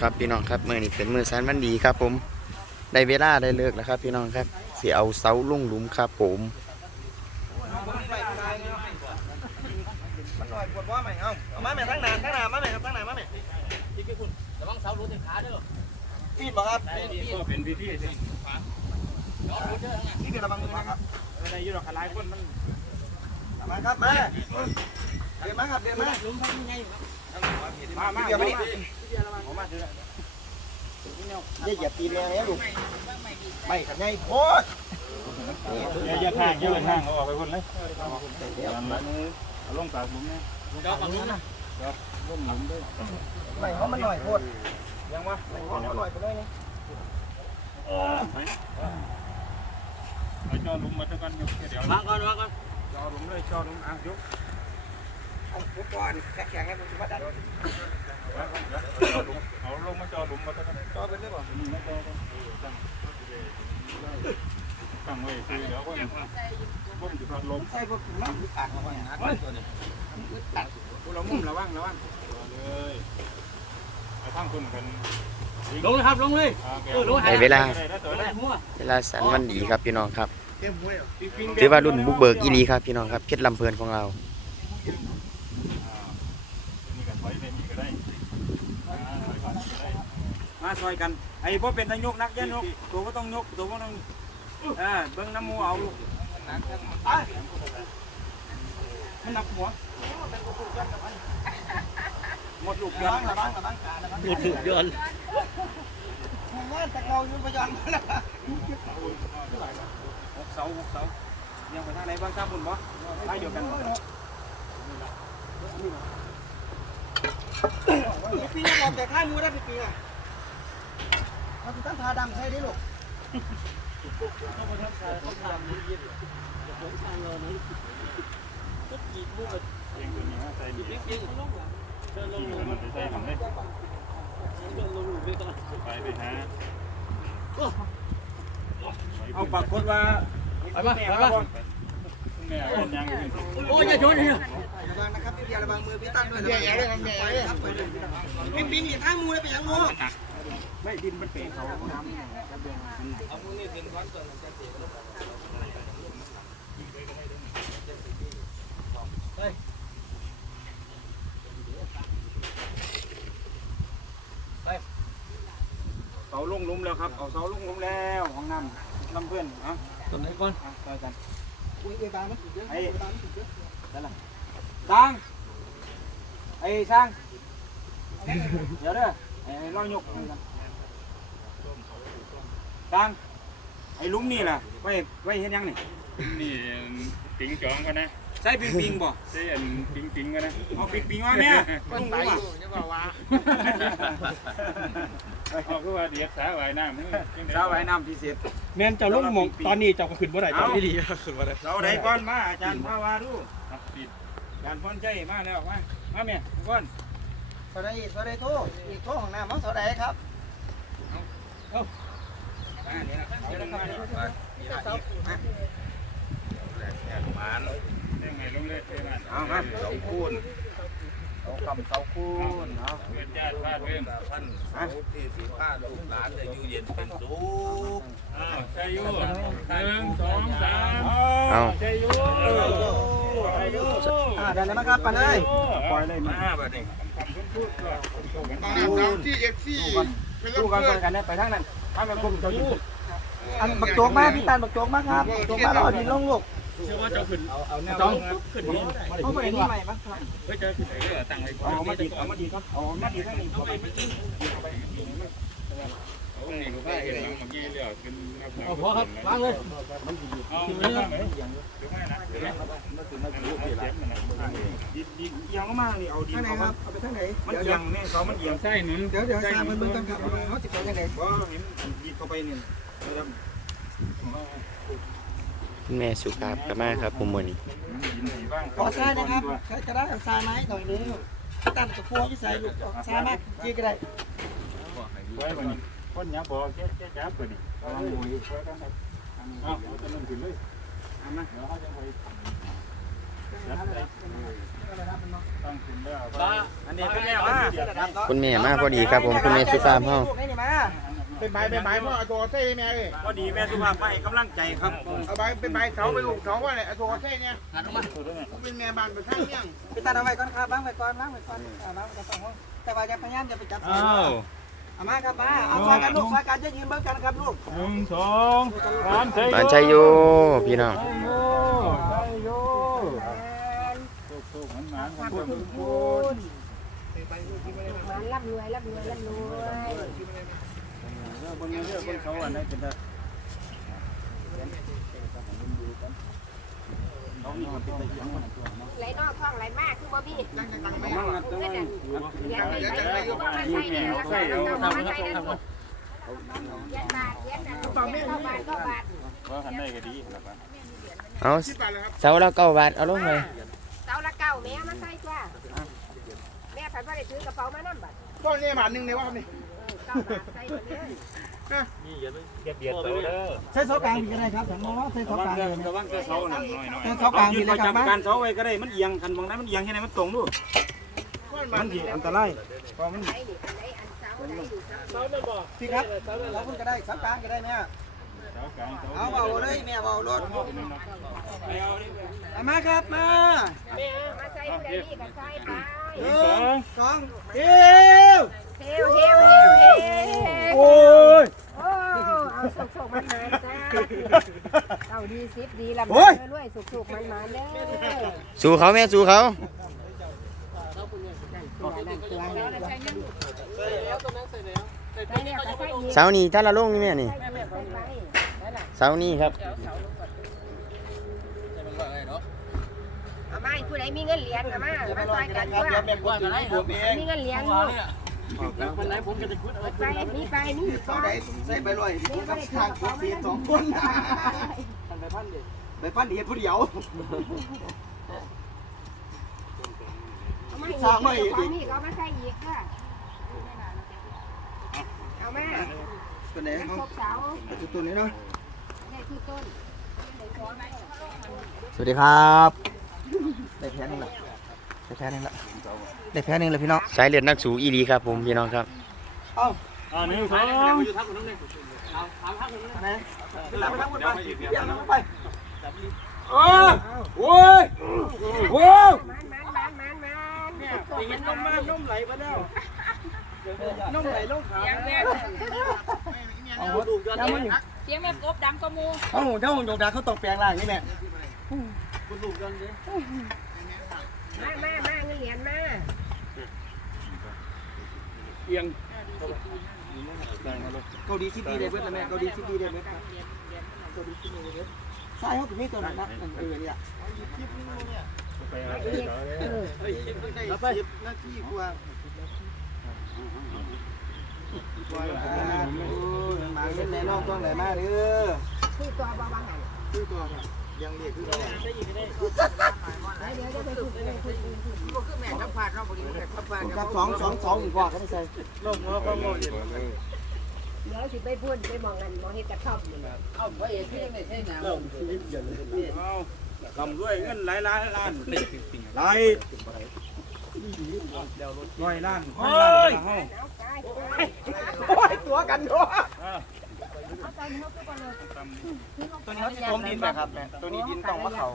ครับพี่น้องครับมื่อนี้เป็นมือสันวันดีครับผมได้เวลาได้เลิกแล้วครับ พี่น้องครับสิเอาเสาลุ่งหลุมครับผมมันหน่อยปวดว่าไหมเอาเอามาแม่ทั้งนานทั้งนานมาแม่ครับทั้งนานมาแม่ระวังเสาหลุดเต็มขาเด้อปีดบ่ครับก็เป็นพิธีสิที่เดี๋ยวระวังมือนะครับในยุโรปหลายคนมันมาครับมาเดินมาครับเดินมาลุมให้ยังไงครับมามาเดี๋ยวมาดิผ มมาเถอะอย่าเหยียบตีนแรงนะลูกไม่ขันไงโคตรอย่าอย่าทางอย่าทางเอาออกไปคนเลยเอาลงปากผมนะเจ้าฝั่งนู้นนะลงหลุมด้วยไม่เพราะมันหน่อยโคตรยังวะไม่เพราะมันหน่อยไปเลยนี่เอาจอหลุมมาเท่ากันยกเดี๋ยววางก่อนวางก่อนจอหลุมเลยจอหลุมอะยก เอาทุกก่อนแข็งๆให้ผมจะมาดันเอาลงมาจอหลุมมาเท่ากันจอเป็นได้ป่ะมาจอตั้งไว้คือเดี๋ยวว่าผมจะพัดลมใช่พวกน้ำอึดอัดมาไว้นะตัวนี้อึดอัดเรามุ่งระวังระวังเลยไปทางคุณกันลงเลยครับลงเลยได้เวลาลงเลยหัวเวลาสันวันดีครับพี่น้องครับเต็มห้วยถือว่ารุ่นบุกเบิกอีหลีครับพี่น้องครับเพชรลำเพลินของเรา นี่กันไว้เป็นนี่ก็ได้ มาซอยกัน ไอ้พวกเป็นทางยกนักเยันยกตัวก็ต้องยกตัวก็ต้องเออเบิ้งน้ำมูเอาลูกมันหนักหัวหมดลูกเดือระนวังระวังระวังการระวังดูถูกเดือนงานแต่เราอยู่ประยันแล้วหกเสาหกเสายังไปทางไหนบ้างครับคุณบ่ไปเดียวกันพี่ปีบอกแต่ข้ามูได้พี่ปีอะ เราตั้งทาดำใช่ดิลูกเองตัวนี้ใส่ดีมันจะใส่ทำได้ไปไปหาเอาปากกดว่าไปมาไปมาแม่เป็นยังโอ้ยอย่าชนเนี่ยระวังนะครับพี่เบียร์ระวังมือพี่ตั้นด้วยนะแย่เลยครับแย่เลยครับพี่ปีนี่ข้ามูได้ไปยังงู ไม่ดินมันเปเขาน้ำเอางูนี่เสาลงลุ่มแล้วครับ เอาเสาลงลุมแล้วของน้ำน้ำเพื่อนอะต้นไหนก่อนอ่อยกันอุ้ยเบามันสุดเยอะไอ้สร้างไอ้สร้างเดี๋ยวเด้อไอ้เรายกมือกั นสร้างไอ้หลุมนี่ล่ะไว้ไว้เห็นยังนี่นี่ปิงจองกันนะใส่ปิงปิงบ่ใช่อันปิงปิงกันนะเอาปิงปิงมาแม่ลุงรู้อะเขาก็ว่าเดียบสาไว้น้ำสาวไว้น้ำพิเศษแม่นเจ้าลุงมองตอนนี้เจ้าก็ขึ้นบ่ได้เอาเจ้าพี่ดีขึ้นบ่ได้เสาไหนก่อนมาอาจารย์พาวาดูปิดอาจารย์พรใจมาแล้วมามาแม่ก่อนสวัสดีสวัสดีโทษอีกโทษของน้ำมั้งสวัสดีครับมา เอาลงมาเนี่ยยังไปเอามาเสาคูนเอาคำเสาคูนเอาเพื่อนญาติพาเพื่อนท่านสาที่สีผ้าลูกหลานเลยอยู่เย็นเป็นสุขอ้าวใจยูหนึ่งสองสามเอาใจยูใจยูอ่าได้แล้วนะครับปันเลยปล่อยเลยมามาแบบนี้คำพูดพูดก็สู้กันสู้กันเนี่ยไปทางนั้น ทางกันคุมเจ้าอยู่อันบักโจ๊กมากพี่ตันบักโจ๊กมากครับบักโจ๊กมาเอาดินลงลูกเชื่อว่าจะขึ้นเองขึ้นนี้เขาไปนี่ใหม่บ้างครับเฮ้ยเจอขึ้นไหนเออตั้งไว้ก่อนเอามาดีเอามาดีก็เอามาดีทางนี้เอาไปไม่ ขึ้นโอ้นี่ก็ว่าเห็นหลังเมื่อกี้เรียกขึ้นเอาพอครับวางเลยยังมากนี่เอาดีทางไหนเขาครับเอาไปทางไหนมันเดี๋ยวเอียงนี่เขามันเอียงใช่หนุนเดี๋ยวเดี๋ยวทราบมันเบิ่งกันครับเขาสิไปยังไงว่าเห็นดีเข้าไปนี่คุณแม่สุภาพกมาครับผมมือนี้ขอทรายนะครับใครจะได้เอาทรายไหมหน่อยนึงตันกับพวงที่ใส่ลูกทรายมากจีก็ได้ ไว้วันนี้คนยับบอแค่แค่จับไปนี่เอาหมูไว้กันครับอาเอาต้นนึงขึ้นเลยเอามาเดี๋ยวเขาจะไปตั้งขึ้นแล้วตาอันนี้เป็นแม่มาคุณแม่มาพอดีครับผมคุณแม่สุภาพเฮานี่มาเป็นใบเป็นใบพ่อเอาตัวเท่แม่เลยพอดีแม่สุภาพไปกำลังใจครับเอาใบเป็นใบเสาไปลูกเสาว่าอะไรเอาตัวเท่เนี่ยเป็นแม่บ้านเป็นช่างยังไปตัดเอาไว้ก่อนครับวางไว้ก่อนวางไว้ก่อนอ่าวางไว้ก่อนแต่ว่าอย่าพยายามอย่าไปจับอ้าว เอามาครับมาเอาช่วยกันลูกช่วยกันจะยืนเบิ่งกันครับลูกหนึ่งสองสามสี่บ้านชัยโยพี่น้องโยใช่โยสู้ๆมันหมานของพวกมึงมันร่ำรวยร่ำรวยร่ำรวยเรื่องบนเรื่องบนเขาอันไหนเป็นได้ เขานี่มันเป็นตะเกียงมันตัวเนาะไหลนอกท้องไหลมากคือบ่มีมันมันต้องมันเลี้ยงไปไหลก็มาใส่เนี่ยแล้วก็มาใส่เนี่ยเลี้ยงบาทเลี้ยงนะเข้าบาทเข้าบาทว่าขันได้ก็ดีแล้วกันเอาเสาละเก้าบาทเอาลงเลยเสาละเก้าแม่มาใส่จ้าแม่ผันว่าได้ถือกระเป๋ามานั่บัตรต้นนี้บาทหนึ่งในว่านี่เก้าบาทใส่ตัวนี้เก็บ เบียดเสาเด้อใช้เสากลางดีก็ได้ครับผมมองว่าใช้เสากลางเลยระวังเสาหน่อยหน่อยใช้เสากลางดีเลยครับจับมาการเสาไว้ก็ได้มันเอียงคันบางนั้นมันเอียงแค่ไหนมันตรงดูมันที่อันตรายเพราะมันไหนนี่อันไหนอันเสาไหนอยู่เสาพี่ครับเราพูดก็ได้เสากลางก็ได้แม่เสากลางเสาเอาเบาเลยแม่เบารถเอามาครับมา มาใส่ผู้ใดนี่ก็ใส่ไป หนึ่งสองเฮ้ยเฮวเฮวเฮวเฮวโอ้ยโอ้เอาสุกๆมันมาจ้าเอาดีสิบดีลำโอ้ยรวยสุกๆมันมาเด้อสู้เขาแม่สู้เขาเสานี่ถ้าละลงนี่แม่นี่เสานี่ครับ เอา มาผู้ใดมีเงินเหรียญเอามามาต่อยกันว่าเดี๋ยวแม่กดถึงผมเองมีเงินเหรียญอยู่ไปนี่ไปนี่เสาไหนใส่ไปเลยผมกับทางผมสีสองคนไปพันเดียผู้เดียวเอามาอีกเอามาอีกเอามาใส่อีกค่ะเอามาตัวไหนครบเสาเอาตัวนี้เนาะได้คือต้นสวัสดีครับ ได้แพ้นึงละได้แพ้นึงละได้แพ้นึงเลยพี่น้องสายเลือดนักสู้อีดีครับผมพี่น้องครับเอ้าอ่าหนึ่งสองไหนขึ้นมาไปทั้งหมดไปเดี๋ยวลงไปโอ้ยโอ้ยโอ้ยมันมันมันมันมันเนี่ยไปเห็นนมมานุ่มไหลมาแล้วนุ่มไหลลงขาเอาดูกันยังมันอยู่เสียงแม่กบดังก็มู เอ้าเจ้าหงดาเขาตกแปลงร่างนี่แม่ มามามาเงินเหรียญมาเกาดีซิตี้ได้เบิดแล้วแม่เกาดีซิตี้ได้เบิดครับเกาดีซิตี้ได้เบิดใช่เขาถึงมีตัวนั้นนะเออเนี่ยไปเอาเสาเลยแล้วไปหน้าที่กว่ามาเล่นในนอกต้องไหลมาเด้อคือตัวบางหันคือตัว ยังเรียกคือเดี๋ยวเดี๋ยวไปฝึกไปฝึกคือแม่ทับพาดเราบริเวณทับพาดกับสองสองสองอีกว่าเขาไม่ใส่เดี๋ยวสิไปพูดไปมองกันมองเห็ดกระท่อมเนี่เอาคำด้วยเงินหลายล้านล้านหลายร้อยล้านพันล้านโอ้ยตัวกันด้วย ตัวนี้เขาจะจมดินนะครับแม่ตัวนี้ดินต้องมาเขา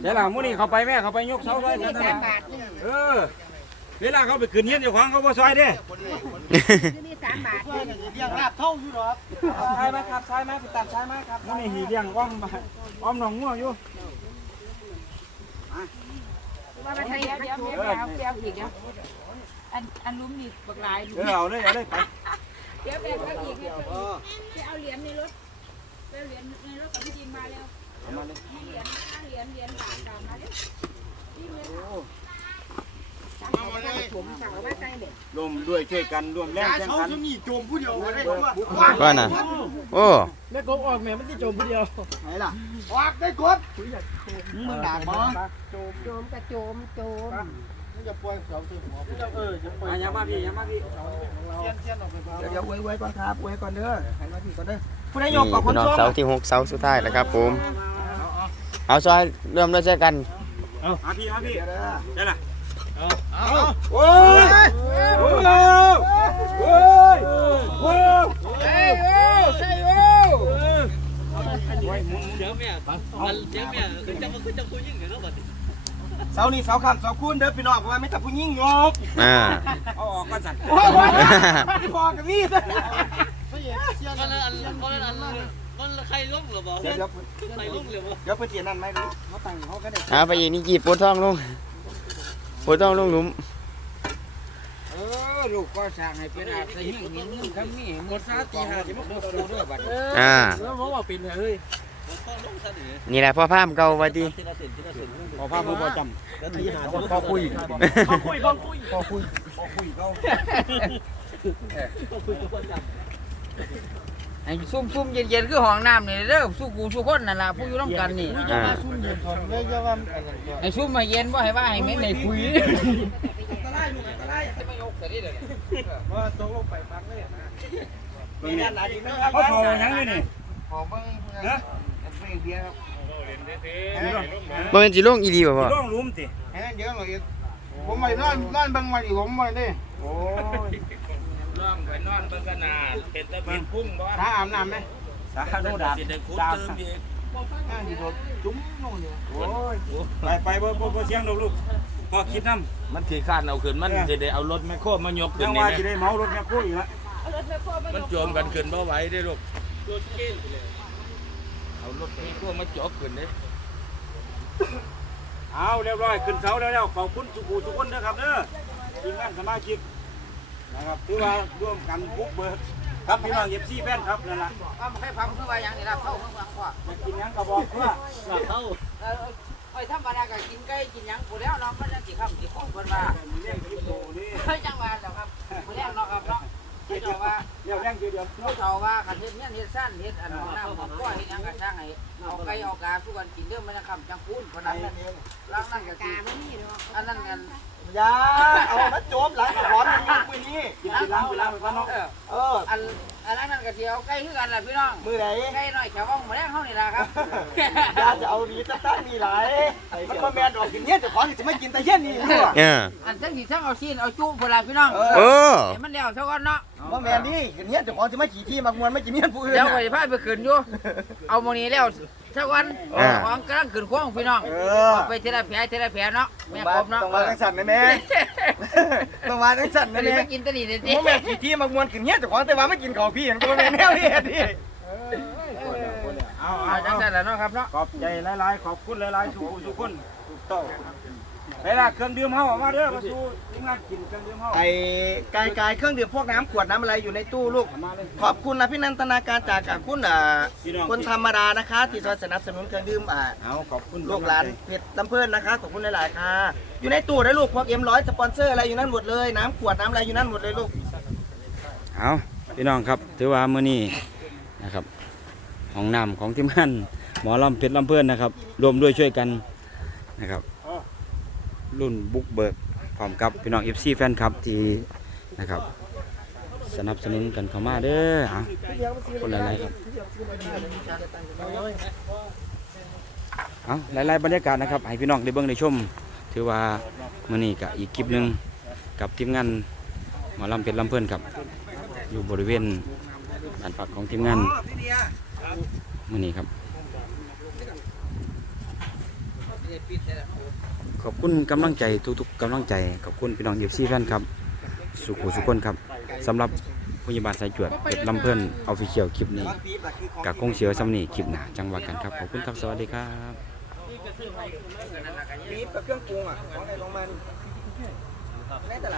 เดี๋ยวหลังมื้อนี้เขาไปแม่เขาไปยกเสาไว้มีกันสานะมบาทนี่เออเวลาเขาไปขึ้นเฮียนเจ้าของเขาบ่ซอยเด้คือมีสามบาทนี่เลี้ยงลาบเท่าอยู่หรอใช่ไหมครับใช่ไหมติดตามใช่ไหมครับมื้อนี้หีเลี้ยงอ้อมอ้อมหนองงัวอยู่ว่ามันให้เดี๋ยวมันเดี๋ยวถูกเดี๋ยวเดี๋ยวอีกเดี๋ยวอันอันลุ้มนี่บักหลายเออเอาเลยเอาเลยไป เดี๋ยวแบบเอาอีกเนี่ยไปเอาเหรียญในรถไปเอาเหรียญในรถกับพี่จินมาแล้วมีเหรียญห้าเหรียญเหรียญบาทกลับมาเด้อผมสั่งมาใส่เด็กรวมด้วยช่วยกันรวมแรงแข่งกันว่าน่ะ โอ้แม่กบออกแม่มันจะโจมผู้เดียวไหนล่ะออกได้กบมึงด่าบ่โจมกระโจมโจม อะอย่ามาพี่อย่ามาพี่เดี๋ยวเดี๋ยวไว้ไว้ก่อนครับไว้ก่อนเด้อให้มาพี่ก่อนเด้อผู้ใดนี่ยกกับคนพี่น้องชมเสาที่หกเสาสุดท้ายแล้วครับผมเอาซอยเริ่มด้วยใจกันเมาพี่มาพี่ได้ละโอ้ยโอ้ยโอ้ยโอ้ยเดี๋ยวแม่มันเดี๋ยวแม่คือจะมาคือจะคุยยิ่งเดี๋ยวเราบัด เสานี่เสาคำเสาคูณเด้อพี่น้องเพราะว่าไม่แต่ผู้หญิงงบอ่า เอาออกก็สั่นโอ้ยพอกับนี่ซะมันอันมันอันมันใครล้มหรือเปล่าเดี๋ยวเดี๋ยวใครล้มหรือเปล่าเดี๋ยวไปเตียนนั่นไหมรู้เขาตั้งเขาก็ได้เอาไปอีกนี่กีบปวดท้องลุงปวดท้องลุงหลุมเออลูกก็สั่งให้เป็นอาชีพหินนึงคำนี้หมดซาตีหาจะมาดูเด้อบัดอ่าแล้วผมว่าปินเฮ้ย นี่แหละพ่อพามเก่าว่าติขอภาพผู้ประจพอคุยพอคุยพอคุยพอคุยพอคุยเขาไอ้ซุ่มซุ่มเย็นๆคือห้องน้ำนี่เด้อสู้กูสู้คนนั่นล่ะผู้อยู่ร่วมกันนี่อ่าไอ้ซุ่มมาเย็นว่าให้ว่าให้แม่งในคุยมีด้านหลังอีกนะครับำเขาโทรยังไงนี่ขอเบิ้งนะ เบิ้งเบียร์ครับบ่แม่นสิลงอีหลีบ่พ่อร่องลุมติเฮ้ยเดี๋ยวหน่อยผมไปนอนนอนเบิ่งมาดิผมมาดิโอ้ยร่องไปนอนเบิ่งกันนาเป็นตะบินพุ่งบ่ถ้าอาบน้ำไหมสาโนดาบสิได้คุดเติมอีกอ่าสิโดดจุ้มนู่นเนี่ยโอ้ยไปไปบ่บ่บ่เสียงดอกลูกพอคิดนำมันขี่ข้านเอาขึ้นมันจะได้เอารถแมคโครมายกขึ้ยันงนี่ว่านะสิได้เมารถแม่โคอีกละมันโจมกันขึ้นบ่ไหวได้ลูกเอารถแมคโครมาจกขึ้นเด้เอาเรียบร้อยขึ้นเสาแล้วแล้วขอบคุณทุกผู้ทุกคนนะครับเด้อทีมงานสมาชิกนะครับถือว่าร่วมกันบุกเบิกครับพี่น้อง FC แฟนครับนั่นล่ะว่ามันให้ฟังคือว่าอย่างนี้ล่ะเข้าเมืองฟังว่าอยากกินหยังก็บอกเพื่อเข้าเออไอ้ธรรมดาก็กินไก่กินหยังกูแล้วเนาะมันจะสิข้ามสิของเพิ่นว่าเลี้ยงคลิปโตนี่เฮ้ยจังหวะแล้วครับมื้อแรกเนาะครับเนาะ ที่เจ้าว่าเดี๋ยวแรงเดียวเดียวผู้เฒ่าว่าคันเฮ็ดเงี้ยเฮ็ดสั้นเฮ็ดอันของน้ำของก้อยเฮ็ดหยังก็ช่างให้เอาไก่เอากาสู้กันกินเด้อมันจะคำจังคูนเพราะนั้นล้างนั่นก็สิอันนั้นกันยาเอามาโจมหลังขอนมันมีปืนนี้กินกินล้างไปล้างไปก่อนเนาะเออเอออันอันนั้นก็สิเอาไก่คือกันล่ะพี่น้องมือไหนไก่น้อยแถวว่องมื้อแรกเฮานี่ล่ะครับยาจะเอาดีตั้งตั้งมีหลายมันก็แมนออกกินเนี้ยแต่ขอที่จะไม่กินแต่เย็นนี่ด้วยเอออันทั้งสิทั้งเอาซีนเอาจุพุ่นล่ะพี่น้องเออให้มันแล้วซะก่อนเนาะ ว่าแมนนี่กินเนี้ยแต่ขอจะไม่ขี่ที่มากมวนไม่กินเนี้ยผู้อื่นแล้วก็สิพาไปขึ้นอยู่เอามื้อนี้แล้วซะก่อนอ่าของกำลังขึ้นควงพี่น้องเออไปทีละแผลทีละแผลเนาะแม่ต้องครบเนาะมาทั้งสั่นนะแม่ต้องมาทั้งสั่นไม่นะได้แม่มากินแตะนี่เด้ผมแม่ขี่ที่มากมวนกินเนี้ยแต่ขอแต่ว่าไม่กินของพี่เห็นตัวแม่แนวนี่ดิเอาเอาเอาจังเอาซั่นล่ะเนาะครับเนาะขอบใจหลายๆขอบคุณหลายๆทุกผู้ทุกคนถูกต้อง ไปละเครื่องดื่มเฮาออกมาเด้อมาสู่ทีมงานกินเครื่องดื่มเฮาไอ้กายกายเครื่องดื่มพวกน้ำขวดน้ำอะไรอยู่ในตู้ลูก มาเลย ขอบคุณนะพี่นันตนาการจากจากคุณอ่าพี่น้อง คนธรรมดานะคะที่สนับสนุนเครื่องดื่มอ่าเอาขอบคุณลูกหลานเพชรลำเพื่อนนะคะขอบคุณหลายๆค่ะ อยู่ในตู้นะลูกพวกเอ็มร้อยสปอนเซอร์อะไรอยู่นั่นหมดเลยน้ำขวดน้ำอะไรอยู่นั่นหมดเลยลูก เอาพี่น้องครับถือว่ามื้อนี้นะครับห้องน้ำของทีมงานหมอลำเพชรลำเพื่อนนะครับ รวมด้วยช่วยกันนะครับ รุ่นบุกเบิกพร้อมกับพี่น้อง FC แฟนคลับที่นะครับ สนับสนุนกันเข้ามาเด้อเอาคนหลายๆครับเอาหลายๆบรรยากาศนะครับ ให้พี่น้องได้เบิ่งได้ชม ถือว่ามื้อนี้ก็อีกคลิปหนึงกับทีมงานหมอลำเพชรลำเพื่อนครับ อยู่บริเวณบ้านพักของทีมงานมื้อนี้ครับ ขอบคุณกำลังใจทุกๆกำลังใจขอบคุณพี่น้องเอฟซีแฟนครับ สุขุสุขคนครับสำหรับพยาบาลสายจวดเป็ดลำเพื่อนออฟฟิเชียลคลิปนี้กับคงเสียวซ้ำนี่คลิปหนาจังหวะกันครับขอบคุณครับสวัสดีครับปี๊บกับเครื่องปรุงอะของใครของมันในตลาด